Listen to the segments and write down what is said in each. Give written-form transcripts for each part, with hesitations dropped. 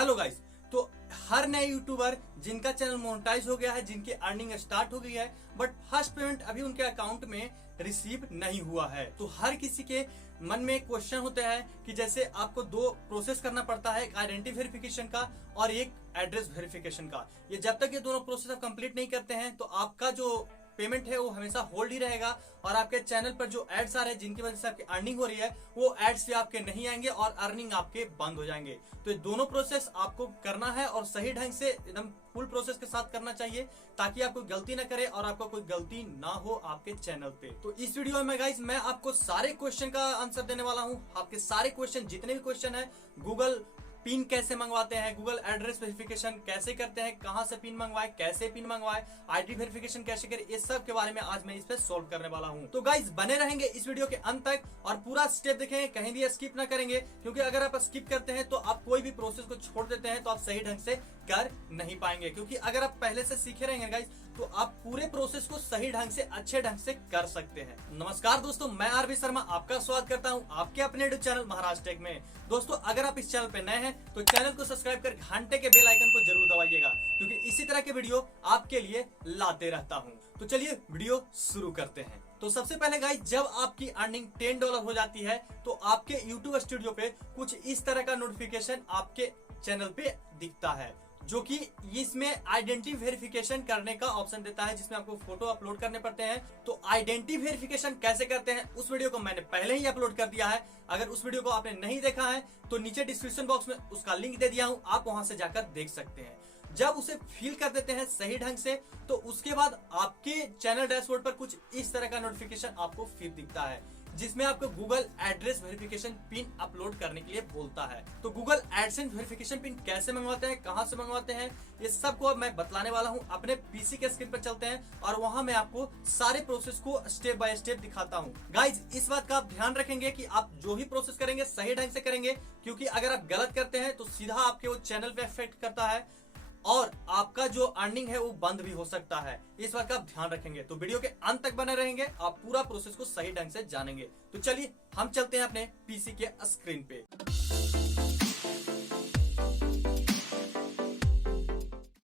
Hello guys, तो हर नए YouTuber जिनका चैनल मोनेटाइज हो गया है, जिनकी अर्निंग स्टार्ट हो गई है, बट फर्स्ट पेमेंट अभी उनके अकाउंट में रिसीव नहीं हुआ है। तो हर किसी के मन में क्वेश्चन होता है कि जैसे आपको दो प्रोसेस करना पड़ता है, एक आइडेंटिटी वेरिफिकेशन का और एक एड्रेस वेरिफिकेशन का। ये जब तक ये दोनों प्रोसेस आप कंप्लीट नहीं करते हैं तो आपका जो पेमेंट है वो हमेशा होल्ड ही रहेगा और आपके चैनल पर जो एड्स आ रहे हैं जिनकी वजह से आपकी अर्निंग हो रही है वो एड्स भी आपके नहीं आएंगे और अर्निंग आपके बंद हो जाएंगे। तो ये दोनों प्रोसेस आपको करना है और सही ढंग से एकदम फुल प्रोसेस के साथ करना चाहिए ताकि आप कोई गलती ना करे और आपको कोई गलती ना हो आपके चैनल पे। तो इस वीडियो में गाइस मैं आपको सारे क्वेश्चन का आंसर देने वाला हूँ। आपके सारे क्वेश्चन जितने भी क्वेश्चन है, गूगल पिन कैसे मंगवाते हैं, गूगल एड्रेस वेरिफिकेशन कैसे करते हैं, कहां से पिन मंगवाए, कैसे पिन मंगवाए, आईडी वेरिफिकेशन कैसे करें, इस सब के बारे में आज मैं इस पे सॉल्व करने वाला हूं। तो गाइस बने रहेंगे इस वीडियो के अंत तक और पूरा स्टेप देखेंगे, कहीं भी स्किप ना करेंगे, क्योंकि अगर आप स्किप करते हैं तो आप कोई भी प्रोसेस को छोड़ देते हैं तो आप सही ढंग से कर नहीं पाएंगे। क्योंकि अगर आप पहले से सीखे रहेंगे गाइस तो आप पूरे प्रोसेस को सही ढंग से अच्छे ढंग से कर सकते हैं। नमस्कार दोस्तों, मैं आरबी शर्मा आपका स्वागत करता हूं आपके अपने यूट्यूब चैनल महाराज टेक में। दोस्तों अगर आप इस चैनल पे नए हैं तो चैनल को सब्सक्राइब कर घंटे के बेल आइकन को जरूर दबाइएगा, क्योंकि इसी तरह के वीडियो आपके लिए लाते रहता हूं। तो चलिए वीडियो शुरू करते हैं। तो सबसे पहले गाइस, जब आपकी अर्निंग $10 हो जाती है तो आपके यूट्यूब स्टूडियो पे कुछ इस तरह का नोटिफिकेशन आपके चैनल पे दिखता है, जो कि इसमें आइडेंटिटी वेरिफिकेशन करने का ऑप्शन देता है, जिसमें आपको फोटो अपलोड करने पड़ते हैं। तो आइडेंटिटी वेरिफिकेशन कैसे करते हैं उस वीडियो को मैंने पहले ही अपलोड कर दिया है। अगर उस वीडियो को आपने नहीं देखा है तो नीचे डिस्क्रिप्शन बॉक्स में उसका लिंक दे दिया हूं, आप वहां से जाकर देख सकते हैं। जब उसे फिल कर देते हैं सही ढंग से तो उसके बाद आपके चैनल डैशबोर्ड पर कुछ इस तरह का नोटिफिकेशन आपको फिर दिखता है, जिसमें आपको Google address verification pin upload करने के लिए बोलता है। तो गूगल एडसेंस वेरिफिकेशन पिन कैसे मंगवाते हैं, कहां से मंगवाते हैं, ये सब को अब मैं बतलाने वाला हूं। अपने पीसी के स्क्रीन पर चलते हैं और वहां मैं आपको सारे प्रोसेस को स्टेप बाय स्टेप दिखाता हूं। गाइज इस बात का आप ध्यान रखेंगे कि आप जो भी प्रोसेस करेंगे सही ढंग से करेंगे, क्योंकि अगर आप गलत करते हैं तो सीधा आपके वो चैनल पे इफेक्ट करता है और आपका जो अर्निंग है वो बंद भी हो सकता है। इस बात का आप ध्यान रखेंगे। तो वीडियो के अंत तक बने रहेंगे, आप पूरा प्रोसेस को सही ढंग से जानेंगे। तो चलिए हम चलते हैं अपने पीसी के स्क्रीन पे।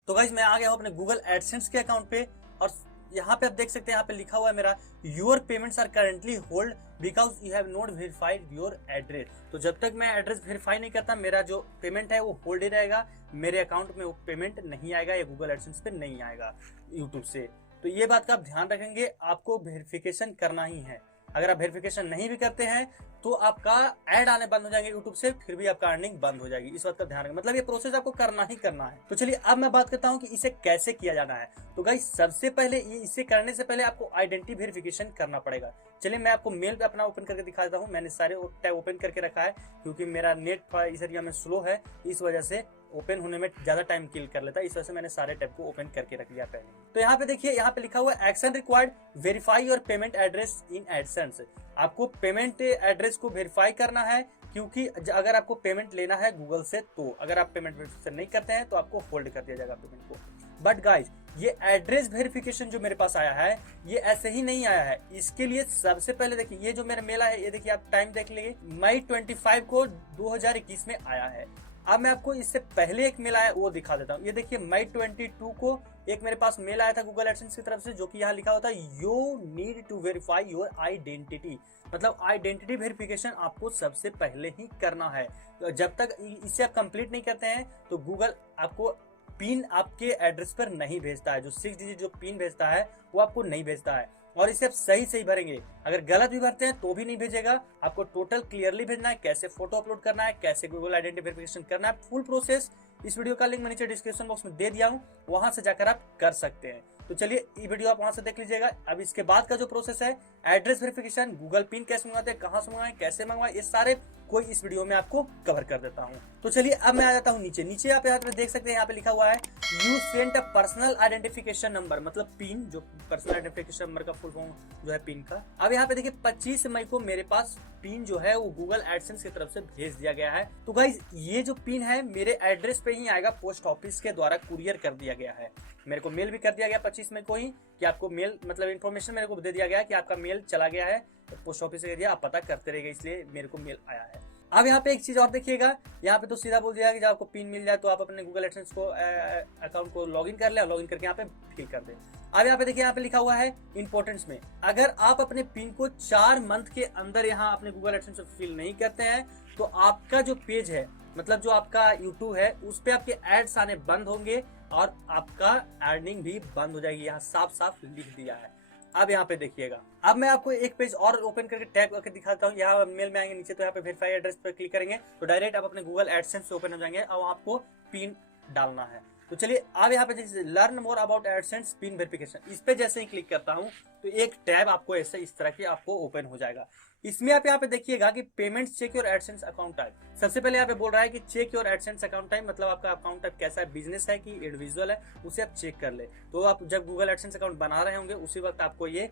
तो गाइस मैं आ गया हूं अपने गूगल एडसेंस के अकाउंट पे और यहाँ पे आप देख सकते हैं, यहाँ पे लिखा हुआ है मेरा your payments are currently hold because you have not verified your address. तो जब तक मैं एड्रेस वेरीफाई नहीं करता मेरा जो पेमेंट है वो होल्ड ही रहेगा, मेरे अकाउंट में वो पेमेंट नहीं आएगा या गूगल एडसेंस पे नहीं आएगा यूट्यूब से। तो ये बात का आप ध्यान रखेंगे, आपको वेरिफिकेशन करना ही है। अगर आप वेरिफिकेशन नहीं भी करते हैं तो आपका ऐड आने बंद हो जाएंगे यूट्यूब से, फिर भी आपका अर्निंग बंद हो जाएगी। इस बात का ध्यान रखें, मतलब ये प्रोसेस आपको करना ही करना है। तो चलिए अब मैं बात करता हूँ कि इसे कैसे किया जाना है। तो गाइस सबसे पहले इसे करने से पहले आपको आइडेंटिटी वेरिफिकेशन करना पड़ेगा। चलिए मैं आपको मेल पे अपना ओपन करके दिखा देता हूँ। मैंने सारे टैब ओपन करके रखा है क्योंकि मेरा नेट इस एरिया में स्लो है, इस वजह से ओपन होने में ज्यादा टाइम किल कर लेता है, इस वजह से मैंने सारे टैब को ओपन करके रख लिया पहले। तो यहाँ पे देखिए, यहाँ पे लिखा हुआ है action required verify your payment address in AdSense. आपको पेमेंट एड्रेस को वेरीफाई करना है, क्योंकि अगर आपको पेमेंट लेना है गूगल से तो अगर आप पेमेंट वेरिफिकेशन नहीं करते हैं तो आपको होल्ड कर दिया जाएगा पेमेंट को। बट गाइज ये एड्रेस वेरिफिकेशन जो मेरे पास आया है ये ऐसे ही नहीं आया है। इसके लिए सबसे पहले देखिए, ये जो मेरा मेल है ये देखिए, आप टाइम देख लीजिए, मई 25 को 2021 में आया है। अब मैं आपको इससे पहले एक मेल आया वो दिखा देता हूँ। ये देखिए मई 22 को एक मेरे पास मेल आया था गूगल एडसेंस की तरफ से, जो कि यहाँ लिखा होता है you need to verify your identity. मतलब आइडेंटिटी वेरिफिकेशन आपको सबसे पहले ही करना है। तो जब तक इसे आप कंप्लीट नहीं करते हैं तो गूगल आपको पिन आपके एड्रेस पर नहीं भेजता है। जो 6 डिजिट जो पिन भेजता है वो आपको नहीं भेजता है, और इसे आप सही भरेंगे। अगर गलत भी भरते हैं तो भी नहीं भेजेगा। आपको टोटल क्लियरली भेजना है, कैसे फोटो अपलोड करना है, कैसे गूगल आइडेंटिटी वेरिफिकेशन करना है, फुल प्रोसेस इस वीडियो का लिंक मैं नीचे डिस्क्रिप्शन बॉक्स में दे दिया हूँ, वहां से जाकर आप कर सकते हैं। तो चलिए ये वीडियो आप वहां से देख लीजिएगा। अब इसके बाद का जो प्रोसेस है एड्रेस वेरिफिकेशन, गूगल पिन कैसे मंगवाते हैं, कहां से मंगवाएं, कैसे मंगवाएं, ये सारे कोई इस वीडियो में आपको कवर कर देता हूं। तो चलिए अब मैं आ जाता हूं नीचे आप यहाँ पे देख सकते हैं, यहाँ पे लिखा हुआ है you sent a personal identification number, मतलब पिन, जो पर्सनल आइडेंटिफिकेशन नंबर का फुल फॉर्म जो है पिन का। अब यहाँ पे देखिए 25 मई को मेरे पास पिन जो है वो गूगल एडसेंस की तरफ से भेज दिया गया है। तो गाइज ये जो पिन है मेरे एड्रेस पे ही आएगा, पोस्ट ऑफिस के द्वारा कुरियर कर दिया गया है। मेरे को मेल भी कर दिया गया 25 मई को ही कि आपको मेल, मतलब इन्फॉर्मेशन मेरे को दे दिया गया कि आपका मेल चला गया है, तो पोस्ट ऑफिस से दिया, आप पता करते रहेंगे, इसलिए मेरे को मेल आया है। अब यहाँ पे एक चीज और देखिएगा, यहाँ पे तो सीधा बोल दिया कि जब आपको पिन मिल जाए तो आप अपने गूगल एडसेंस को अकाउंट को लॉगिन कर ले, लॉगिन करके यहाँ पे फिल कर दें। अब यहाँ पे देखिए, यहाँ पे लिखा हुआ है इंपॉर्टेंस में, अगर आप अपने पिन को 4 मंथ के अंदर यहाँ अपने गूगल एडसेंस में फिल नहीं करते हैं तो आपका जो पेज है, मतलब जो आपका यूट्यूब है, उस पे आपके एड्स आने बंद होंगे और आपका अर्निंग भी बंद हो जाएगी। यहाँ साफ साफ लिख दिया है। अब यहाँ पे देखिएगा, अब मैं आपको एक पेज और ओपन करके टैप करके दिखाता हूँ। यहाँ मेल में आएंगे नीचे, तो यहाँ पे वेरीफाई एड्रेस पर क्लिक करेंगे तो डायरेक्ट आप अपने गूगल एडसेंस से ओपन हो जाएंगे और आपको पिन डालना है। तो चलिए अब यहाँ पे learn more about AdSense pin verification, इस पे जैसे ही क्लिक करता हूँ तो एक टैब आपको ऐसे इस तरह की आपको ओपन हो जाएगा। इसमें आप यहाँ पे देखिएगा कि payments check your AdSense account type. सबसे पहले यहाँ पे बोल रहा है कि check your AdSense account type, मतलब आपका अकाउंट टाइप कैसा है, बिजनेस है कि इंडिविजुअल है, उसे आप चेक कर ले। तो आप जब गूगल एडसेंस अकाउंट बना रहे होंगे उसी वक्त आपको ये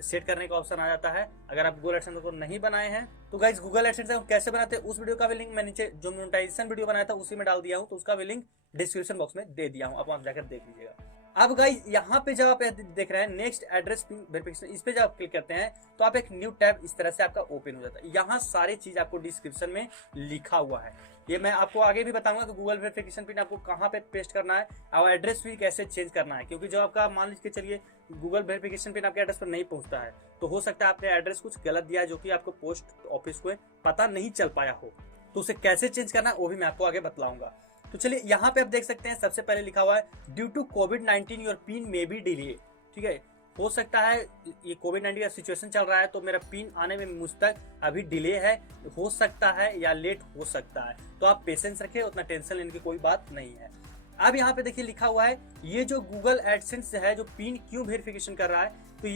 सेट करने का ऑप्शन आ जाता है। अगर आप गूगल एडसेंस को नहीं बनाए हैं तो गाइस गूगल एडसेंस अकाउंट कैसे बनाते हैं उस वीडियो का भी लिंक मैं नीचे जो मोनेटाइजेशन वीडियो बनाया था उसी में डाल दिया हूँ, तो उसका भी लिंक डिस्क्रिप्शन बॉक्स में दे दिया हूँ, अब आप जाकर देख लीजिएगा। अब गाइस यहाँ पे जब आप देख रहे हैं नेक्स्ट एड्रेस पिन वेरिफिकेशन, इस पे जब आप क्लिक करते हैं तो आप एक न्यू टैब इस तरह से आपका ओपन हो जाता है। यहाँ सारी चीज आपको डिस्क्रिप्शन में लिखा हुआ है। ये मैं आपको आगे भी बताऊंगा कि गूगल वेरिफिकेशन पिन आपको कहाँ पे पेस्ट करना है और एड्रेस भी कैसे चेंज करना है, क्योंकि जो आपका मान लीजिए चलिए गूगल वेरिफिकेशन पिन आपके एड्रेस पर नहीं पहुंचता है तो हो सकता है आपने एड्रेस कुछ गलत दिया है जो कि आपको पोस्ट ऑफिस को पता नहीं चल पाया हो, तो उसे कैसे चेंज करना है वो भी मैं आपको आगे बतलाऊंगा। तो चलिए यहाँ पे आप देख सकते हैं सबसे पहले लिखा हुआ है ड्यू टू कोविड-19 your PIN may be delay. ठीक है, हो सकता है ये कोविड-19 का सिचुएशन चल रहा है तो मेरा पिन आने में मुझ तक अभी डिले है, हो सकता है या लेट हो सकता है, तो आप पेशेंस रखें, उतना टेंशन लेने की कोई बात नहीं है। अब यहाँ पे देखिए लिखा हुआ है ये जो गूगल एडसेंस है जो पिन क्यों वेरिफिकेशन कर रहा है, तो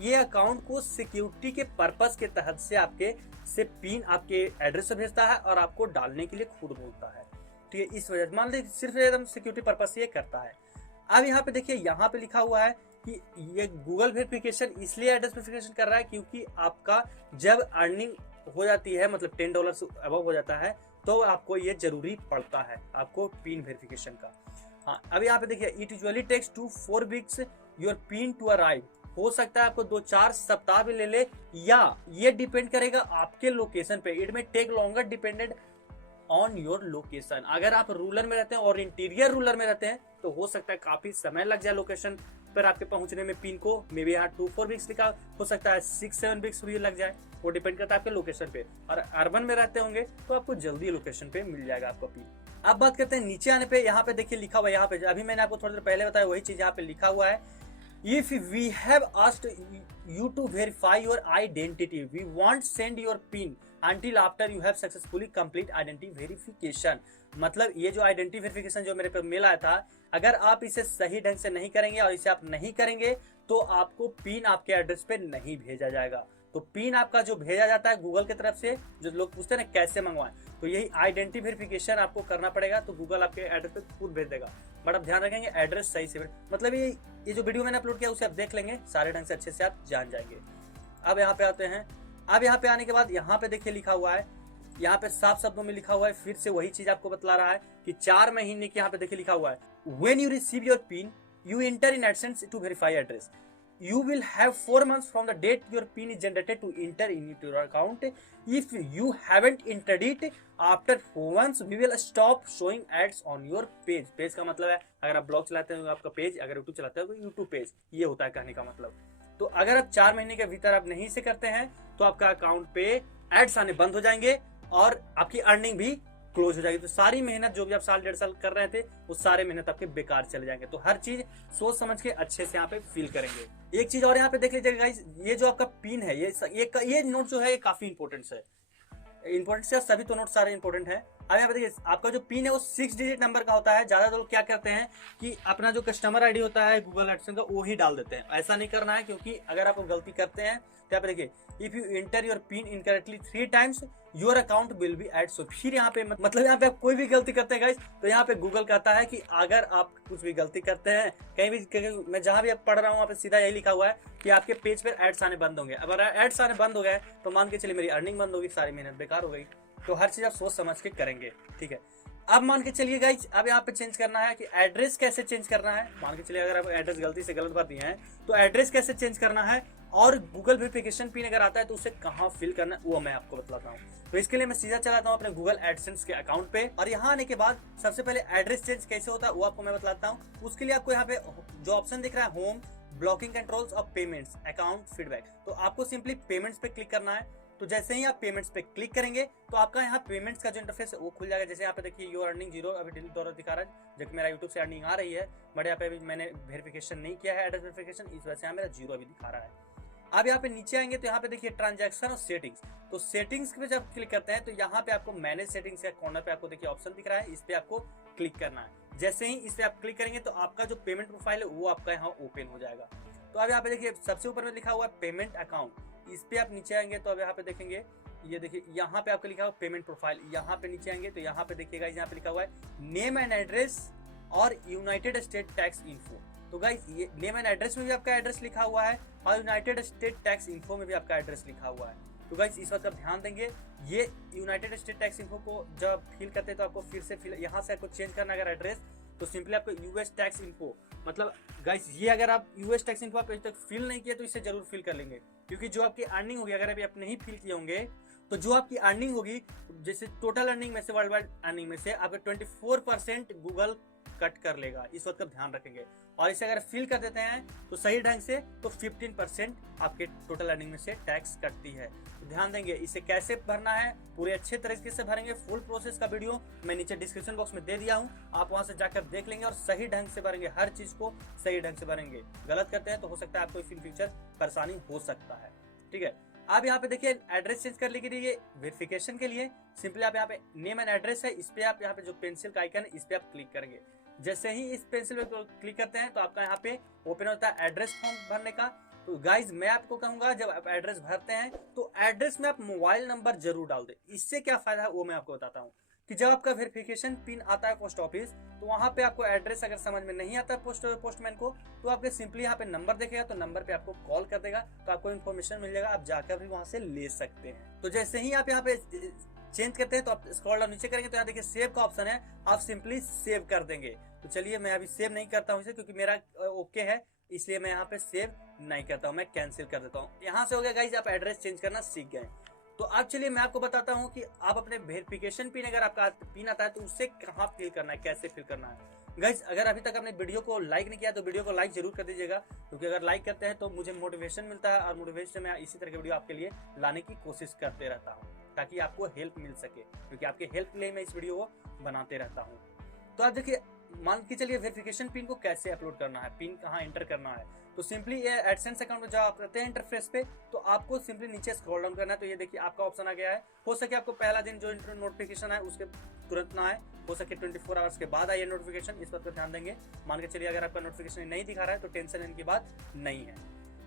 ये अकाउंट को सिक्योरिटी के पर्पस के तहत से आपके से पिन आपके एड्रेस से भेजता है और आपको डालने के लिए खुद बोलता है। ठीक है, इस वजह से मान लीजिए सिर्फ एकदम सिक्योरिटी पर्पस से ये करता है। अब यहाँ पे देखिए, यहाँ पे लिखा हुआ है कि ये गूगल वेरिफिकेशन इसलिए एड्रेस वेरिफिकेशन कर रहा है क्योंकि आपका जब अर्निंग हो जाती है, मतलब $10 से अबव हो जाता है, तो आपको ये जरूरी पड़ता है आपको पिन वेरिफिकेशन का। हाँ, अब यहाँ पे देखिए it usually takes 2-4 weeks your PIN to arrive, हो सकता है आपको 2-4 सप्ताह भी ले या ये डिपेंड करेगा आपके लोकेशन पे। It may take longer depended on your location. अगर आप रूरल में रहते हैं और इंटीरियर रूरल में रहते हैं तो हो सकता है काफी समय लग जाए लोकेशन पर आपके पहुंचने में पिन को। मे बी यहाँ 2-4 वीक्स लिखा, हो सकता है 6-7 वीक्स भी लग जाए, वो डिपेंड करता है आपके लोकेशन पे। और अर्बन में रहते होंगे तो आपको जल्दी लोकेशन पे मिल जाएगा आपका पिन। अब बात करते हैं नीचे आने पे, यहाँ पे देखिए लिखा हुआ है, यहाँ पे अभी मैंने आपको थोड़ी देर पहले बताया वही चीज यहाँ पे लिखा हुआ है। If we have asked you to verify your identity, we won't send your PIN until after you have successfully complete identity verification। मतलब ये जो आइडेंटिटी वेरिफिकेशन जो मेरे पे मेल आया था, अगर आप इसे सही ढंग से नहीं करेंगे और इसे आप नहीं करेंगे तो आपको पिन आपके एड्रेस पे नहीं भेजा जाएगा। तो पिन आपका जो भेजा जाता है गूगल की तरफ से, जो लोग पूछते हैं ना कैसे मंगवाएं, तो यही आइडेंटिटी वेरिफिकेशन आपको करना पड़ेगा, तो गूगल आपके एड्रेस पे खुद भेज देगा। बट आप ध्यान रखेंगे एड्रेस सही से, मतलब ये जो वीडियो मैंने अपलोड किया उसे आप देख लेंगे, सारे ढंग से अच्छे से आप जान जाएंगे। अब यहाँ पे आते हैं। अब यहाँ पे आने के बाद यहाँ पे देखिए लिखा हुआ है, यहाँ पे साफ शब्दों में लिखा हुआ है, फिर से वही चीज आपको बतला रहा है कि 4 महीने के यहाँ पे देखिए लिखा हुआ है when you receive your PIN you enter in AdSense to verify address, you will have 4 months from the date your PIN is generated to enter into your account. If you haven't entered it after 4 months, we will stop showing ads on your page. Page का मतलब है अगर आप blog चलाते हैं तो आपका page, अगर यूट्यूब चलाते हैं तो यूट्यूब पेज, ये होता है कहने का मतलब। तो अगर आप 4 महीने के भीतर आप नहीं से करते हैं तो आपका अकाउंट पे एड्स आने बंद हो जाएंगे और आपकी अर्निंग भी क्लोज हो जाएगी। तो सारी मेहनत जो भी आप 1-1.5 साल कर रहे थे वो सारे मेहनत आपके बेकार चले जाएंगे। तो हर चीज सोच समझ के अच्छे से यहाँ पे फील करेंगे। एक चीज और यहाँ पे देख लीजिएगा गाइस, ये जो आपका पिन है, ये नोट जो है ये काफी इंपॉर्टेंट है। इंपॉर्टेंट है, सभी तो नोट सारे इंपॉर्टेंट है। अब यहाँ पे देखिए आपका जो पिन है वो 6 डिजिट नंबर का होता है। ज्यादा लोग क्या करते हैं कि अपना जो कस्टमर आईडी होता है गूगल एडसेंस का वो ही डाल देते हैं। ऐसा नहीं करना है, क्योंकि अगर आप गलती करते हैं तो यहाँ पे देखिए if you enter your PIN incorrectly 3 times your account will be एड। सो फिर यहाँ पे मतलब यहाँ पे आप कोई भी गलती करते हैं गाइस तो यहाँ पे गूगल कहता है कि अगर आप कुछ भी गलती करते हैं कहीं मैं जहां भी आप पढ़ रहा हूँ वहाँ पे सीधा यही लिखा हुआ है कि आपके पेज पर एड्स आने बंद होंगे। अगर एड्स आने बंद हो गए तो मान के चलिए मेरी अर्निंग बंद होगी, सारी मेहनत बेकार हो गई। तो हर चीज आप सोच समझ के करेंगे, ठीक है। अब मान के चलिए गाइस, अब यहाँ पे चेंज करना है कि एड्रेस कैसे चेंज करना है। मान के चलिए अगर आप एड्रेस गलती से गलत भर दिए हैं तो एड्रेस कैसे चेंज करना है और गूगल वेरिफिकेशन पिन अगर आता है तो उसे कहाँ फिल करना है वो मैं आपको बताता हूँ। तो इसके लिए मैं सीधा चलाता हूँ अपने गूगल एडसेंस के अकाउंट पे, और यहाँ आने के बाद सबसे पहले एड्रेस चेंज कैसे होता है वो आपको मैं बताता हूँ। उसके लिए आपको यहाँ पे जो ऑप्शन दिख रहा है होम, ब्लॉकिंग कंट्रोल्स और पेमेंट्स, अकाउंट फीडबैक, तो आपको सिंपली पेमेंट्स पे क्लिक करना है। तो जैसे ही आप पेमेंट्स पे क्लिक करेंगे तो आपका यहाँ पेमेंट्स का जो इंटरफेस है वो खुल जाएगा। जैसे यहाँ पे देखिए योर अर्निंग जीरो, अभी डिलीट दौरा दिखा रहा है जबकि मेरा यूट्यूब से अर्निंग आ रही है, बट यहाँ पे अभी मैंने वेरिफिकेशन नहीं किया है, एड्रेस वेरिफिकेशन, इस वजह से यहाँ मेरा जीरो अभी दिखा रहा है। अब यहाँ पे नीचे आएंगे तो यहाँ पे देखिए ट्रांजैक्शन और सेटिंग्स, तो सेटिंग्स पे जब क्लिक करते हैं तो यहाँ पे आपको मैनेज सेटिंग्स का कॉर्नर पे आपको देखिए ऑप्शन दिख रहा है, इस पे आपको क्लिक करना है। जैसे ही इस पे आप क्लिक करेंगे तो आपका जो पेमेंट प्रोफाइल है वो आपका यहाँ ओपन हो जाएगा। तो अब यहाँ पे देखिए सबसे ऊपर में लिखा हुआ है पेमेंट अकाउंट, इस पे आप नीचे आएंगे तो अब यहाँ पे देखेंगे, ये देखिए यहाँ पे आपको लिखा हुआ पेमेंट प्रोफाइल, यहाँ पे नीचे आएंगे तो यहाँ पे देखिएगा यहाँ पे लिखा हुआ है नेम एंड एड्रेस और यूनाइटेड स्टेट टैक्स इन्फो। तो गाइस ये नेम एंड एड्रेस में भी आपका एड्रेस लिखा हुआ है और यूनाइटेड स्टेट टैक्स इन्फो में भी आपका एड्रेस लिखा हुआ है। तो गाइस इस बात का ध्यान देंगे, ये यूनाइटेड स्टेट टैक्स इन्फो को जब फिल करते हैं तो आपको फिर से यहाँ से आपको चेंज करना अगर एड्रेस, तो सिंपली आपको यूएस टैक्स इन्फो, मतलब गाइस ये अगर आप यूएस टैक्स इन्फो आप अभी तक फिल नहीं किया तो इसे जरूर फिल कर लेंगे, क्योंकि जो आपकी अर्निंग होगी अगर अभी आप नहीं फिल किए होंगे तो जो आपकी अर्निंग होगी, जैसे टोटल अर्निंग में से वर्ल्ड वाइड अर्निंग में से आपके 24% गूगल कट कर लेगा, इस बात का ध्यान रखेंगे। और इसे अगर फिल कर देते हैं तो सही ढंग से तो 15% आपके टोटल अर्निंग में से टैक्स कटती है। तो ध्यान देंगे इसे कैसे भरना है, पूरे अच्छे तरीके से भरेंगे। फुल प्रोसेस का वीडियो मैं नीचे डिस्क्रिप्शन बॉक्स में दे दिया हूँ, आप वहां से जाकर देख लेंगे और सही ढंग से भरेंगे, हर चीज को सही ढंग से भरेंगे। गलत करते हैं तो हो सकता है आपको इन फ्यूचर परेशानी हो सकता है, ठीक है। आप यहाँ पे देखिए एड्रेस चेंज करने के लिए वेरिफिकेशन के लिए सिंपली आप यहाँ पे नेम एंड एड्रेस है, इस पे आप यहाँ पे जो पेंसिल का आइकन है इस पे आप क्लिक करेंगे। जैसे ही इस पेंसिल पे क्लिक करते हैं तो आपका यहाँ पे ओपन होता है एड्रेस फॉर्म भरने का। तो गाइज मैं आपको कहूंगा जब आप एड्रेस भरते हैं तो एड्रेस में आप मोबाइल नंबर जरूर डाल दें। इससे क्या फायदा है वो मैं आपको बताता हूँ कि जब आपका वेरिफिकेशन पिन आता है पोस्ट ऑफिस तो वहां पे आपको एड्रेस अगर समझ में नहीं आता पोस्टमैन को तो आपके सिंपली यहाँ पे नंबर देखेगा तो नंबर पे आपको कॉल कर देगा, तो आपको इन्फॉर्मेशन मिल जाएगा, आप जाकर भी वहां से ले सकते हैं। तो जैसे ही आप यहाँ पे चेंज करते हैं तो आप स्क्रॉल डाउन नीचे करेंगे तो यहाँ देखिए सेव का ऑप्शन है, आप सिंपली सेव कर देंगे। तो चलिए मैं अभी सेव नहीं करता हूँ इसे क्योंकि मेरा ओके है, इसलिए मैं यहाँ पे सेव नहीं करता हूँ, मैं कैंसिल कर देता हूँ। यहाँ से हो गया गाइज, आप एड्रेस चेंज करना सीख गए। तो अब चलिए मैं आपको बताता हूँ कि आप अपने वेरिफिकेशन पिन अगर आपका पिन आता है तो उससे कहाँ फिल करना है, कैसे फिल करना है। गाइज अगर अभी तक आपने वीडियो को लाइक नहीं किया तो वीडियो को लाइक जरूर कर दीजिएगा, क्योंकि अगर लाइक करते हैं तो मुझे मोटिवेशन मिलता है और मोटिवेशन में इसी तरह के वीडियो आपके लिए लाने की कोशिश करते रहता हूँ ताकि आपको हेल्प मिल सके, क्योंकि आपके हेल्प के लिए मैं इस वीडियो को बनाते रहता हूँ। तो आप देखिए मान के चलिए वेरिफिकेशन पिन को कैसे अपलोड करना है, पिन कहाँ एंटर करना है। तो सिंपली ये एडसेंस अकाउंट में जब आप रहते हैं इंटरफेस पे तो आपको सिंपली नीचे स्क्रॉल डाउन करना है। तो ये देखिए आपका ऑप्शन आ गया है, हो सके आपको पहला दिन जो नोटिफिकेशन है उसके तुरंत ना आए, हो सके 24 आवर्स के बाद आइए नोटिफिकेशन, इस बात पर ध्यान देंगे। मान के चलिए अगर आपका नोटिफिकेशन नहीं दिखा रहा है तो टेंशन लेने की बात नहीं है।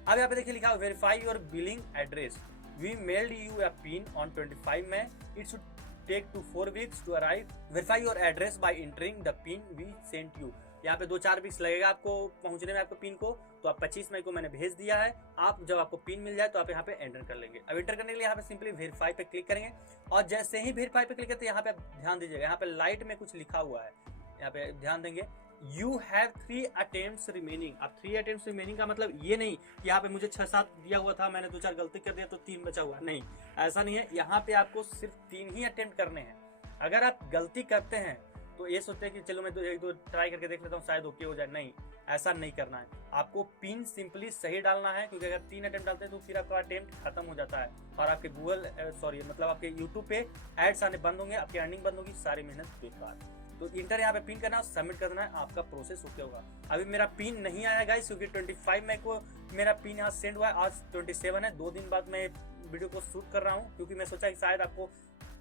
अब यहाँ पे देखिए लिखा verify your billing address, we mailed you a PIN on 25 May, it should take to 4 weeks to arrive. Verify your address by entering the pin we sent you. यहाँ पे 2-4 वीक्स लगेगा आपको पहुंचने में आपको पिन को, तो आप 25 मई को मैंने भेज दिया है। आप जब आपको पिन मिल जाए तो आप यहाँ पे एंटर कर लेंगे। अब एंटर करने के लिए यहाँ पे सिंपली वेरीफाई पे क्लिक करेंगे और जैसे ही वेरीफाई पे क्लिक करते हैं यहाँ पे आप ध्यान दीजिएगा, यहाँ पे लाइट में कुछ लिखा हुआ है, यहाँ पे ध्यान देंगे You have 3 attempts remaining। अब 3 attempts remaining का मतलब ये नहीं कि यहाँ पे मुझे 6-7 दिया हुआ था, मैंने 2-4 गलती कर दिया तो 3 बचा हुआ, नहीं ऐसा नहीं है। यहाँ पे आपको सिर्फ 3 ही अटेम्प्ट करने हैं। अगर आप गलती करते हैं तो ये सोचते हैं कि चलो मैं 1-2 ट्राई करके देख लेता हूँ शायद ओके हो जाए, नहीं ऐसा नहीं करना है। आपको पिन सिंपली सही डालना है, क्योंकि अगर 3 अटेम्प्ट डालते हैं तो फिर आपका अटेम्प्ट खत्म हो जाता है और आपके मतलब आपके यूट्यूब पे एड्स आने बंद होंगे, आपकी अर्निंग बंद होगी, सारी मेहनत बेकार। तो इंटर यहाँ पे पिन करना, सबमिट कर देना है, आपका प्रोसेस ओके होगा। अभी मेरा पिन नहीं आया गाइस, क्योंकि 25 मई को मेरा पिन यहाँ सेंड हुआ है, आज 27 है, 2 दिन बाद मैं वीडियो को शूट कर रहा हूँ, क्योंकि मैं सोचा कि शायद आपको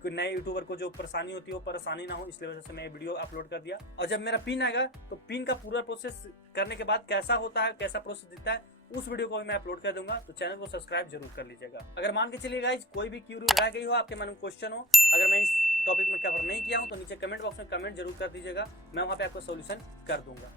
कोई नए यूट्यूबर को जो परेशानी होती है वो परेशानी ना हो, इसलिए वजह से मैं वीडियो अपलोड कर दिया। और जब मेरा पिन आएगा तो पिन का पूरा प्रोसेस करने के बाद कैसा होता है, कैसा प्रोसेस दिखता है, उस वीडियो को भी मैं अपलोड कर दूंगा। तो चैनल को सब्सक्राइब जरूर कर लीजिएगा। अगर मान के चलिए गाइस कोई भी क्यूरी रह गई हो, आपके मन में क्वेश्चन हो, अगर मैं इस टॉपिक में कवर नहीं किया हूं तो नीचे कमेंट बॉक्स में कमेंट जरूर कर दीजिएगा, मैं वहां पे आपको सॉल्यूशन कर दूंगा।